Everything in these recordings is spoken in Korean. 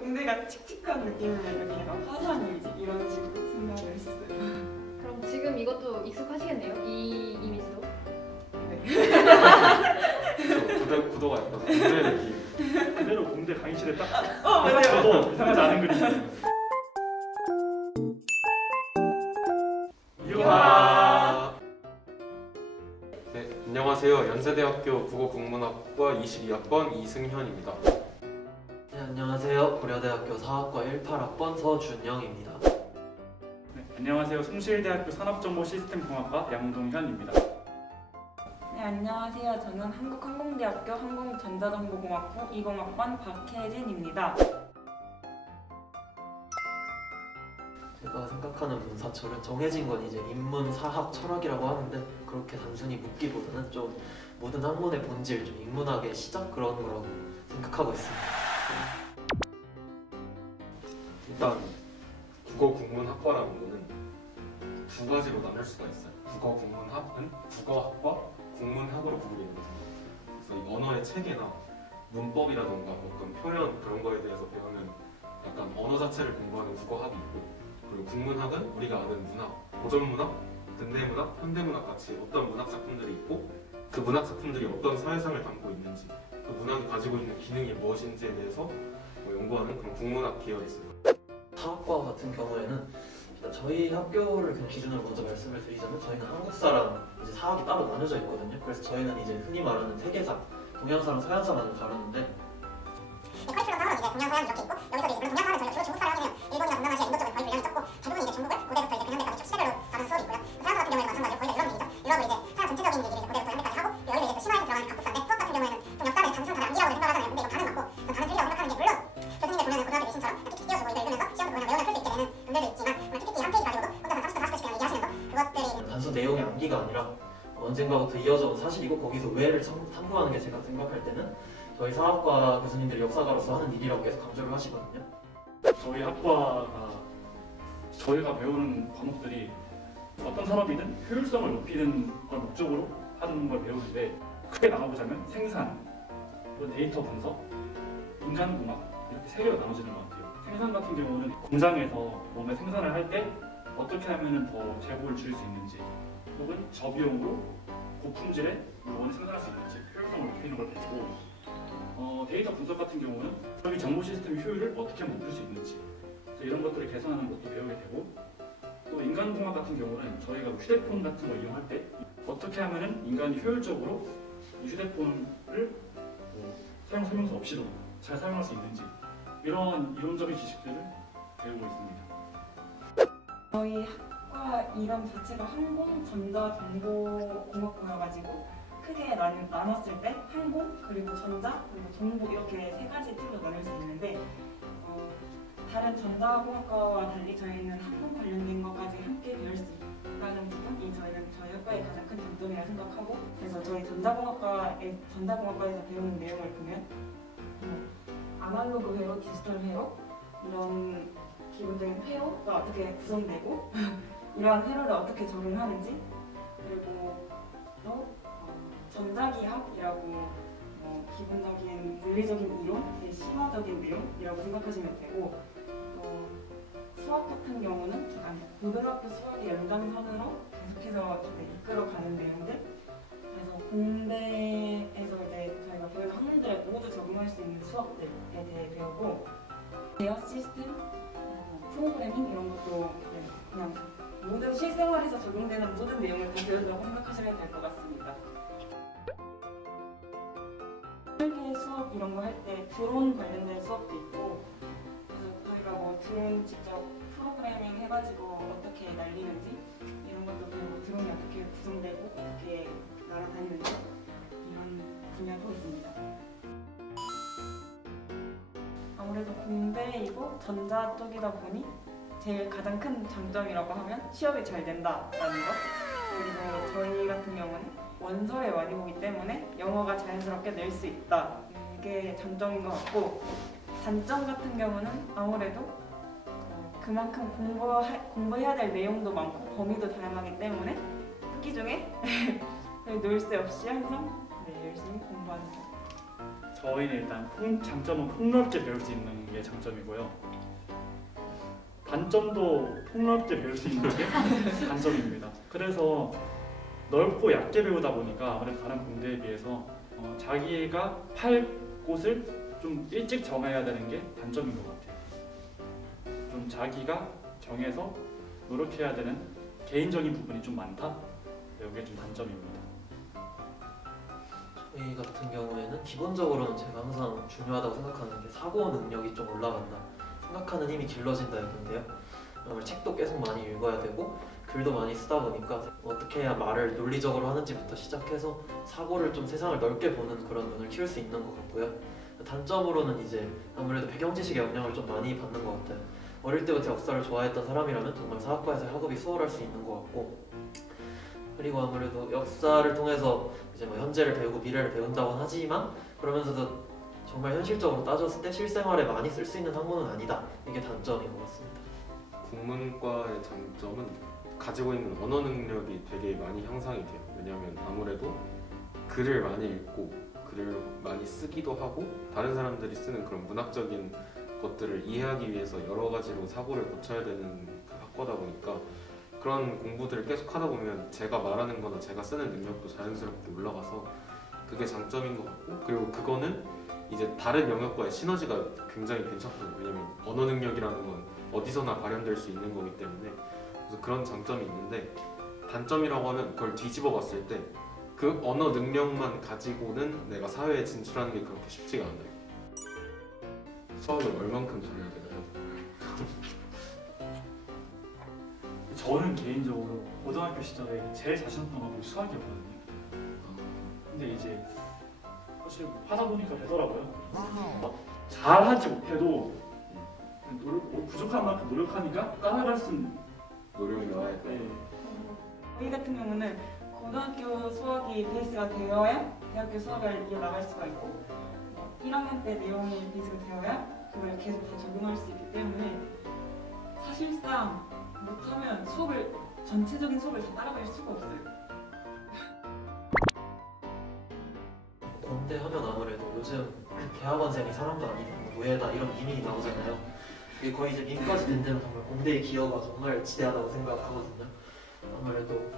공대가 칙칙한 느낌을 이렇게 화사한 이미지 이런 식으로 생각을 했었어요. 그럼 지금 이것도 익숙하시겠네요? 이 이미지도? 구도가 약간 공대 느낌. 그대로 공대 강의실에 딱 맞아요. 저도 이상하지 않은 그림. 유하. 네, 안녕하세요. 연세대학교 국어국문학과 22학번 이승현입니다. 네, 안녕하세요. 고려대학교 사학과 18학번 서준영입니다. 네, 안녕하세요. 숭실대학교 산업정보시스템공학과 양동현입니다. 네, 안녕하세요. 저는 한국항공대학교 항공전자정보공학부 20학번 박혜진입니다. 제가 생각하는 문사철은 정해진 건 이제 인문, 사학, 철학이라고 하는데 그렇게 단순히 묻기보다는 좀 모든 학문의 본질, 좀 인문학의 시작 그런 거라고 생각하고 있습니다. 일단 국어국문학과라는 거는 두 가지로 나눌 수가 있어요. 국어국문학은 국어학과, 국문학으로 구분되는 거죠. 그래서 이 언어의 체계나 문법이라던가 어떤 표현 그런 거에 대해서 배우는 약간 언어 자체를 공부하는 국어학이 있고, 그리고 국문학은 우리가 아는 문학, 고전문학, 근대문학, 현대문학 같이 어떤 문학 작품들이 있고 그 문학 작품들이 어떤 사회상을 담고 있는지, 그 문학이 가지고 있는 기능이 무엇인지에 대해서 연구하는 그런 국문학 계열이 있어요. 사학과 같은 경우에는 일단 저희 학교를 그냥 기준으로 먼저 말씀을 드리자면 저희는 한국사랑 이제 사학이 따로 나눠져 있거든요. 그래서 저희는 이제 흔히 말하는 세계사, 동양사랑 서양사라고 다루는데 커리큘럼 상으로 이제 동양 서양이 이렇게 있고 여기서 이제 물론 동양 사람은 저희가 주로 중국사를 하긴 해요. 일본이나 동남아시아 인도 쪽은 거의 분량이 적고 대부분 이제 중국을 고대부터 이제 근현대까지 쭉 시대별로 다루는 수업이 있고요. 서양사 같은 경우에는 마찬가지로 거의 다 유럽 얘기죠. 유럽은 이제 서양 전체적인 얘기를 이제 고대부터 현대까지 하고, 여기는 이제 또 신화에서 들어가는 각국사인데 수업 같은 경우에는 좀 역사를 단순 다른 암기라고 생각을 하잖아요. 근데 이거 다른 맞고 좀 다른 틀리라고 생각하는 게, 물론 교수님들 보면은 고등학교 내신처럼 PPT 띄워주고 이거 읽으면서 시험도 그냥 외우면 풀 수 있게 되는 분들도 있지만, PPT 한 페이지 가지고도 혼자서 30분 40분씩 그냥 얘기하시면서 그것들이 단순 내용의 암기가 아니라 언젠가부터 이어져 온 사실이고 거기서 의외를 탐구하는 게 제가 생각할 때는 저희 사학과 교수님들이 역사가로서 하는 일이라고 계속 강조를 하시거든요. 저희 학과가 저희가 배우는 과목들이 어떤 산업이든 효율성을 높이는 걸 목적으로 하는 걸 배우는데, 크게 나눠보자면 생산, 데이터 분석, 인간공학 이렇게 세 개로 나눠지는 것 같아요. 생산 같은 경우는 공장에서 뭔가 생산을 할 때 어떻게 하면 더 재고를 줄일 수 있는지, 혹은 저비용으로 고품질의 물건을 생산할 수 있는지 효율성을 높이는 걸 배우고, 데이터 분석 같은 경우는 저희 정보 시스템 효율을 어떻게 하면 높일 수 있는지, 그래서 이런 것들을 개선하는 것도 배우게 되고, 또 인간공학 같은 경우는 저희가 휴대폰 같은 걸 이용할 때 어떻게 하면 인간이 효율적으로 이 휴대폰을 사용 설명서 없이도 잘 사용할 수 있는지, 이런 이론적인 지식들을 배우고 있습니다. 저희 학과 이름 자체가 항공전자정보공학부여가지고 크게 나눴을 때 항공, 그리고 전자, 그리고 정보 이렇게 세 가지 틀로 나눌 수 있는데, 다른 전자공학과와 달리 저희는 항공 관련된 것까지 함께 배울 수 있다는 부분이 저희 학과의 가장 큰 장점이라 생각하고, 그래서 저희 전자공학과에서 배우는 내용을 보면 아날로그 회로, 디지털 회로, 이런 기본적인 회로가 어떻게 구성되고 이러한 회로를 어떻게 적용하는지, 그리고 또 전자기학이라고 기본적인 물리적인 이론, 신화적인 내용이라고 생각하시면 되고, 수학 같은 경우는 고등학교 수학의 연장선으로 계속해서 이끌어가는 내용들, 그래서 공대에서 이제 저희가 배우는 학문들에 모두 적용할 수 있는 수학들에 대해 배우고, 대여 시스템, 프로그래밍 이런 것도 그냥 모든 실생활에서 적용되는 모든 내용을 다 배운다고 생각하시면 될 것 같습니다. 설계 수업 이런 거 할 때 드론 관련된 수업도 있고, 그래서 저희가 뭐 드론 직접 프로그래밍 해가지고 어떻게 날리는지 이런 것도 배우고, 드론이 어떻게 구성되고 어떻게 날아다니는지 이런 분야도 있습니다. 아무래도 공대이고 전자 쪽이다 보니 제일 가장 큰 장점이라고 하면 취업이 잘 된다라는 것, 그리고 저희 같은 경우는 원서를 많이 보기 때문에 영어가 자연스럽게 낼 수 있다, 이게 장점인 것 같고, 단점 같은 경우는 아무래도 그만큼 공부해야 될 내용도 많고 범위도 다양하기 때문에 특기 중에 놀 새 없이 항상 열심히 공부하는 것. 저희는 일단 장점은 폭넓게 배울 수 있는 게 장점이고요. 단점도 폭넓게 배울 수 있는 게 단점입니다. 그래서 넓고 얕게 배우다 보니까 아무래도 다른 공대에 비해서 자기가 할 곳을 좀 일찍 정해야 되는 게 단점인 것 같아요. 좀 자기가 정해서 노력해야 되는 개인적인 부분이 좀 많다. 이게 좀 단점입니다. 저희 같은 경우에는 기본적으로는 제가 항상 중요하다고 생각하는 게 사고 능력이 좀 올라간다. 생각하는 힘이 길러진다 했는데요. 책도 계속 많이 읽어야 되고 글도 많이 쓰다 보니까 어떻게 해야 말을 논리적으로 하는지부터 시작해서 사고를 좀 세상을 넓게 보는 그런 눈을 키울 수 있는 것 같고요. 단점으로는 이제 아무래도 배경 지식의 영향을 좀 많이 받는 것 같아요. 어릴 때부터 역사를 좋아했던 사람이라면 정말 사학과에서 학업이 수월할 수 있는 것 같고, 그리고 아무래도 역사를 통해서 이제 뭐 현재를 배우고 미래를 배운다고 하지만 그러면서도 정말 현실적으로 따졌을 때 실생활에 많이 쓸 수 있는 학문은 아니다. 이게 단점인 것 같습니다. 국문과의 장점은 가지고 있는 언어 능력이 되게 많이 향상이 돼요. 왜냐하면 아무래도 글을 많이 읽고 글을 많이 쓰기도 하고 다른 사람들이 쓰는 그런 문학적인 것들을 이해하기 위해서 여러 가지로 사고를 고쳐야 되는 그 학과다 보니까 그런 공부들을 계속 하다 보면 제가 말하는 거나 제가 쓰는 능력도 자연스럽게 올라가서 그게 장점인 것 같고, 그리고 그거는 이제 다른 영역과의 시너지가 굉장히 괜찮거든요. 왜냐면 언어 능력이라는 건 어디서나 발현될 수 있는 거기 때문에. 그래서 그런 장점이 있는데, 단점이라고 하면 그걸 뒤집어 봤을 때 그 언어 능력만 가지고는 내가 사회에 진출하는 게 그렇게 쉽지가 않아요. 수학을 얼만큼 잘해야 되나요? 저는 개인적으로 고등학교 시절에 제일 자신 없던 과목이 수학이었거든요. 근데 이제 사실 하다 보니까 되더라고요. 잘하지 못해도 부족한 만큼 노력하니까 따라갈 수 있는. 노력이 나와야 돼. 네. 저희 같은 경우는 고등학교 수학이 베이스가 되어야 대학교 수학을 이어나갈 수가 있고 1학년 때 내용이 베이스가 되어야 그걸 계속 다 적용할 수 있기 때문에 사실상 못하면 전체적인 수업을 다 따라갈 수가 없어요. 공대 하면 아무래도 요즘 대학원생이 사람도 아니다, 노예다 이런 밈이 나오잖아요. 그게 거의 이제 밈까지 된 데는 정말 공대의 기여가 정말 지대하다고 생각하거든요. 아무래도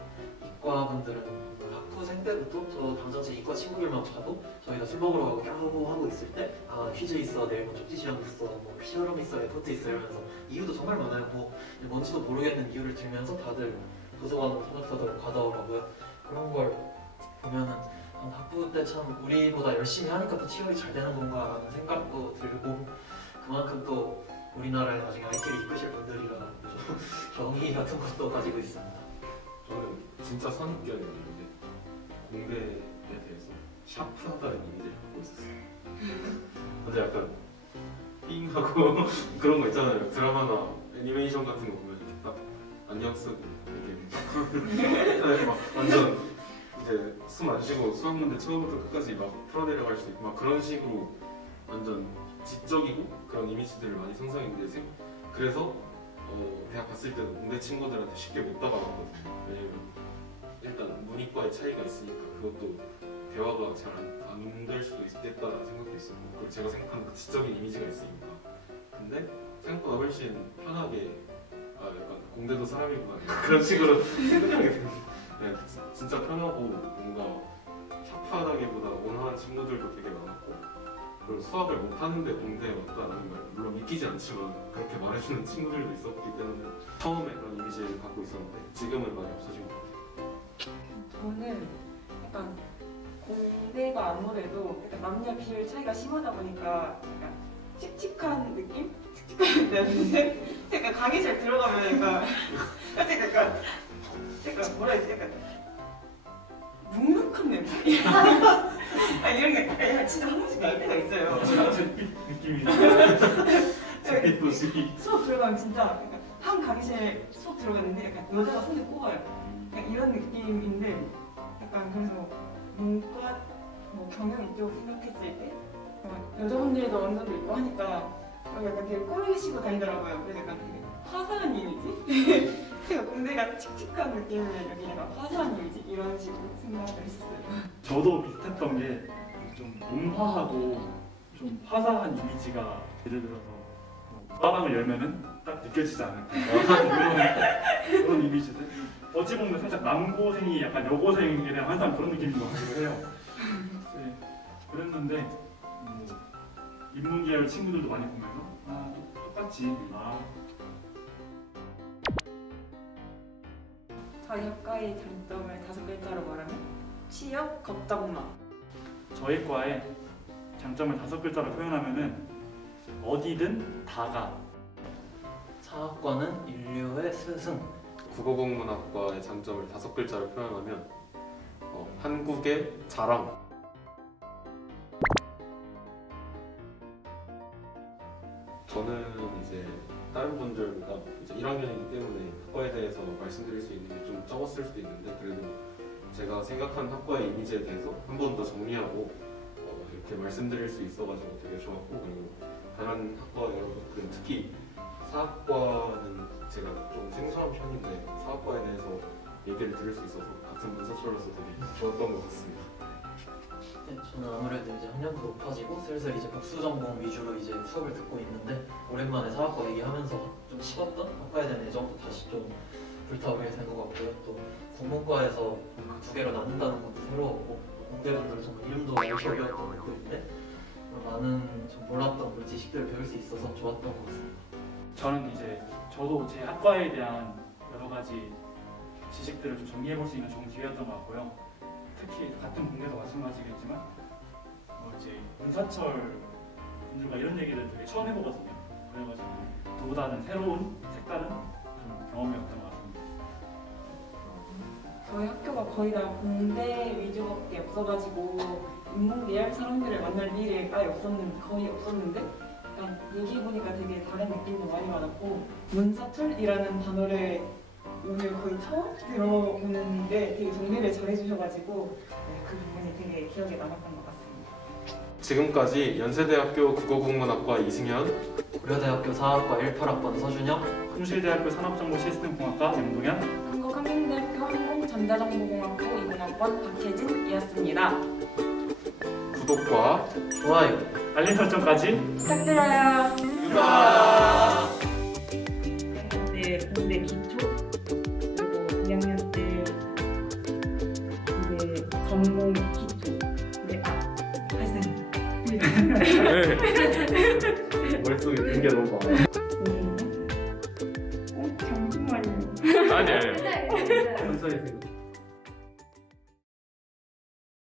이과분들은 학부생 때부터 저 당장 제 이과 친구들만 봐도 저희가 술 먹으러 가고 껴하고 하고 있을 때 퀴즈 있어, 내일 뭐 쪽지 시험 있어, 뭐 시험 있어, 레포트 있어 이러면서 이유도 정말 많아요. 뭐 뭔지도 모르겠는 이유를 들면서 다들 도서관으로 소납서들을 가더라고요. 그런 걸 보면은 학부 때 참 우리보다 열심히 하니까 또 취업이 잘 되는 건가라는 생각도 들고, 그만큼 또 우리나라에 나중에 IT를 이끄실 분들이라 정의 같은 것도 가지고 있습니다. 저는 진짜 선입견이에요. 이게 공대에 대해서 샤프하다는 이미지를 갖고 있었어요. 근데 약간 삥하고 그런 거 있잖아요. 드라마나 애니메이션 같은 거 보면 이렇게 딱 안경 쓰고 이렇게 막 완전 이제 숨 안 쉬고 수학 문제 처음부터 끝까지 막 풀어내려갈 수 있고 막 그런 식으로 완전 지적이고 그런 이미지들을 많이 상상했는데, 그래서 대학 갔을 때도 공대 친구들한테 쉽게 못 다가갔거든요. 왜냐면 일단 문이과의 차이가 있으니까 그것도 대화가 잘 안 될 수도 있겠다라는 생각도 있었고, 그리고 제가 생각하는 그 지적인 이미지가 있으니까. 근데 생각보다 훨씬 편하게 약간 공대도 사람이구나 그런 식으로 생각하게 됩니다. 네, 진짜 편하고 뭔가 샤프하다기보다 온화한 친구들도 되게 많았고, 그리고 수학을 못하는데 공대에 왔다는 걸 물론 믿기지 않지만 그렇게 말해주는 친구들도 있었기 때문에 처음에 그런 이미지를 갖고 있었는데 지금은 많이 없어진 것 같아요. 저는 약간 공대가 아무래도 약간 남녀 비율 차이가 심하다 보니까 약간 칙칙한 느낌? 칙칙한 느낌인데 약간 강의실 들어가면 약간 뭐라 해야 되지? 약간 묵묵한 냄새? 이런 게 진짜 한 번씩 날 때가 있어요. 느낌이 수업 들어가면 진짜 약간 한 강의실 수업 들어갔는데 약간 여자가 손에 꼽아요. 약간 이런 느낌인데 약간 그래서 문과 뭐 경영 이쪽 생각했을 때 여자분들도 원서도 있고 하니까 약간 되게 꾸미시고 다니더라고요. 그래서 약간 되게 화사한 이미지? 그러니까 공대가 칙칙한 느낌을 여기가 화사한 이미지 이런 식으로 생각을 했었어요. 저도 비슷했던 게 좀 음화하고 좀 화사한 이미지가 예를 들어서 빠방을 열면은 딱 느껴지지 않을까 그런 이미지들. 어찌 보면 살짝 남고생이 약간 여고생에 대한 항상 그런 느낌인 것 같기도 해요. 네, 그랬는데 뭐 인문계열 친구들도 많이 보면서 똑같지. 저희 학과의 장점을 5글자로 말하면 취업, 걱정마. 저희 과의 장점을 5글자로 표현하면은 어디든 다가. 사학과는 인류의 스승. 국어국문학과의 장점을 5글자로 표현하면 한국의 자랑. 저는 이제 다른 분들과 이제 1학년이기 때문에 학과에 대해서 말씀드릴 수 있는 게 좀 적었을 수도 있는데, 그래도 제가 생각하는 학과의 이미지에 대해서 한 번 더 정리하고 이렇게 말씀드릴 수 있어가지고 되게 좋았고, 그리고 다른 학과 여러분들은 특히 사학과는 제가 좀 생소한 편인데 사학과에 대해서 얘기를 들을 수 있어서 같은 문사철로서 되게 좋았던 것 같습니다. 네, 저는 아무래도 이제 학년도 높아지고 슬슬 이제 복수 전공 위주로 이제 수업을 듣고 있는데, 오랜만에 사학과 얘기하면서 좀 식었던 학과에 대한 애정도 다시 좀 불타오르게 된 것 같고요. 또 국문과에서 그 2개로 나눈다는 것도 새로웠고, 공대분들은 정말 이름도 알셔비였던 것들인데 많은 좀 몰랐던 물지식들을 배울 수 있어서 좋았던 것 같습니다. 저는 이제 저도 제 학과에 대한 여러 가지 지식들을 좀 정리해 볼 수 있는 좋은 기회였던 것 같고요. 특히 같은 공대도 마찬가지겠지만 이제 문사철 분들과 이런 얘기를 되게 처음 해보거든요. 그래가지고 또 다른 새로운 색다른 좀 경험이었던 것 같습니다. 저희 학교가 거의 다 공대 위주밖에 없어가지고 인문계열 사람들을 만날 일이 아예 거의 없었는데, 약간 얘기해보니까 되게 다른 느낌도 많이 받았고, 문사철이라는 단어를 오늘 거의 처음 들어보는데 되게 정리를 잘 해주셔가지고 그 부분이 되게 기억에 남았던 것 같습니다. 지금까지 연세대학교 국어국문학과 이승현, 고려대학교 사학과 18학번 서준영, 숭실대학교 산업정보시스템공학과 염동현, 한국항공대학교 항공전자정보공학부 20학번 박혜진이었습니다. 구독과 좋아요, 알림 설정까지 부탁드려요. 유바. 1학년 때 공대 기초, 그리고 2학년 때 이제 전공 기초. 네, 발생. 머릿속에 든 게 너무 많아. 잠시만요. 아니. 네. 현서의 생각.